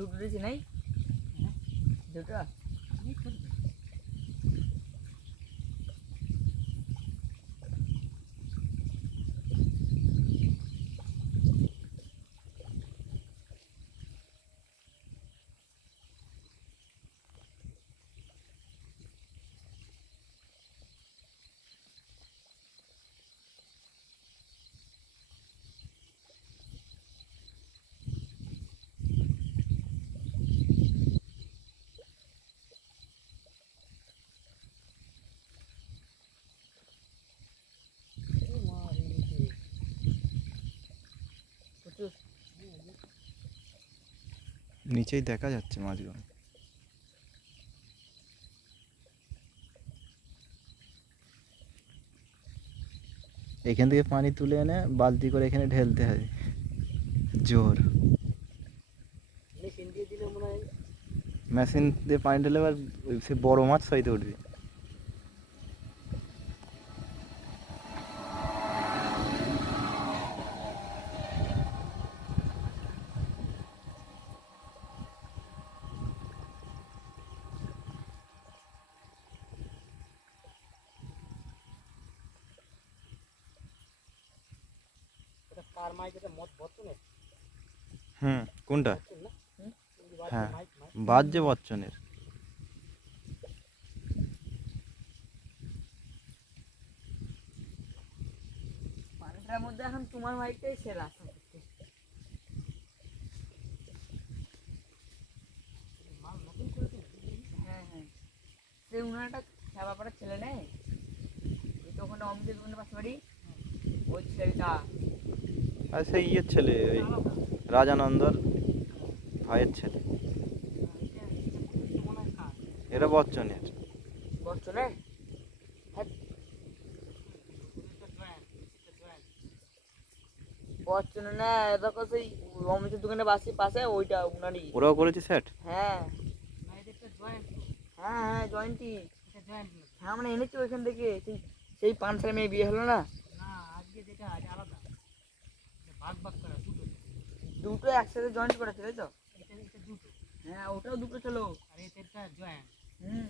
দুটো দিয়েছি নাই দুটো নিচেই দেখা যাচ্ছে মাছগুলো। এখান থেকে পানি তুলে এনে বালতি করে এখানে ঢেলতে হবে জোর। মেশিন দিয়ে দিলে মনে হয় মেশিন দিয়ে পানি ঢেলে এবার সে বড় মাছ সইতে উঠবে। পার মাছ যেটা মত বর্তনে কোনটা? না হ্যাঁ বাদ যে বচ্চনের। পানিটার মধ্যে এখন তোমার মাইকটাই সেরা হ্যাঁ হ্যাঁ সে উনাটা ব্যাপারটা ছেলে নেই তো ওখানে অমিতের দোকানের পাশে বাড়ি ওই ছেলেটা আর সেই ইয়ের ছেলে ওই রাজানন্দর ভাইয়ের ছেলে। এরা বচ্চনের। বর্তনে বর্তনে না দেখো সেই অমিতের দোকানের পাশে ওইটা উনারই। ওরাও করেছে সেট। হ্যাঁ হ্যাঁ হ্যাঁ জয়েন্টই হ্যাঁ আমরা এনেছি ওইখান থেকে সেই সেই পাঁচটা মেয়ে বিয়ে হলো না দুটো একসাথে জয়েন্ট করা ছিল তো হ্যাঁ ওটাও দুটো ছিল হুম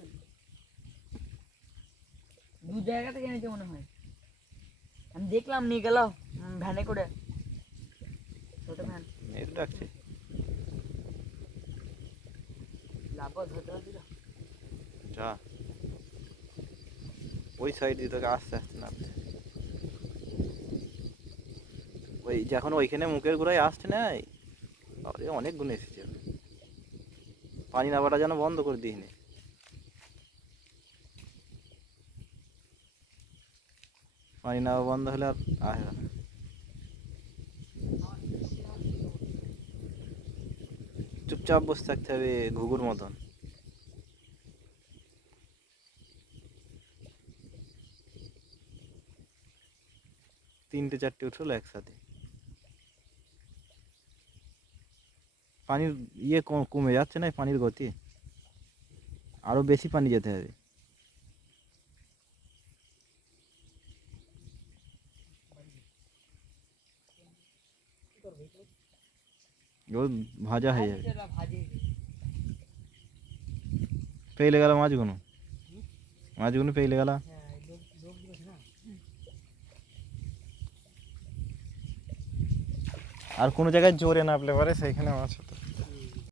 দু জায়গা থেকে এনেছে মনে হয় আমি দেখলাম নিয়ে গেল ভ্যানে করে ছোট ভ্যান এটা ডাকছে। লাভ ধরতে পারছিল যা ওই সাইড দিয়ে তোকে আস্তে আস্তে নামতে। ওই যখন ওইখানে মুখের গোড়ায় আসছে না আরে অনেক গুণ এসেছে। পানি নামাটা যেন বন্ধ করে দিইনি। পানি নামা বন্ধ হলে আর আসবে না। চুপচাপ বসে থাকতে হবে ঘুঘুর মতন। তিনটে চারটে উঠলো একসাথে। পানির ইয়ে কমে যাচ্ছে না পানির গতি, আরো বেশি পানি যেতে হবে। ও ভাজা হয়ে যাবে। পেইলে গেল মাছগুলো পেইলে গেল। আর কোনো জায়গায় জোরে নাপলে পারে সেইখানে মাছ হতো।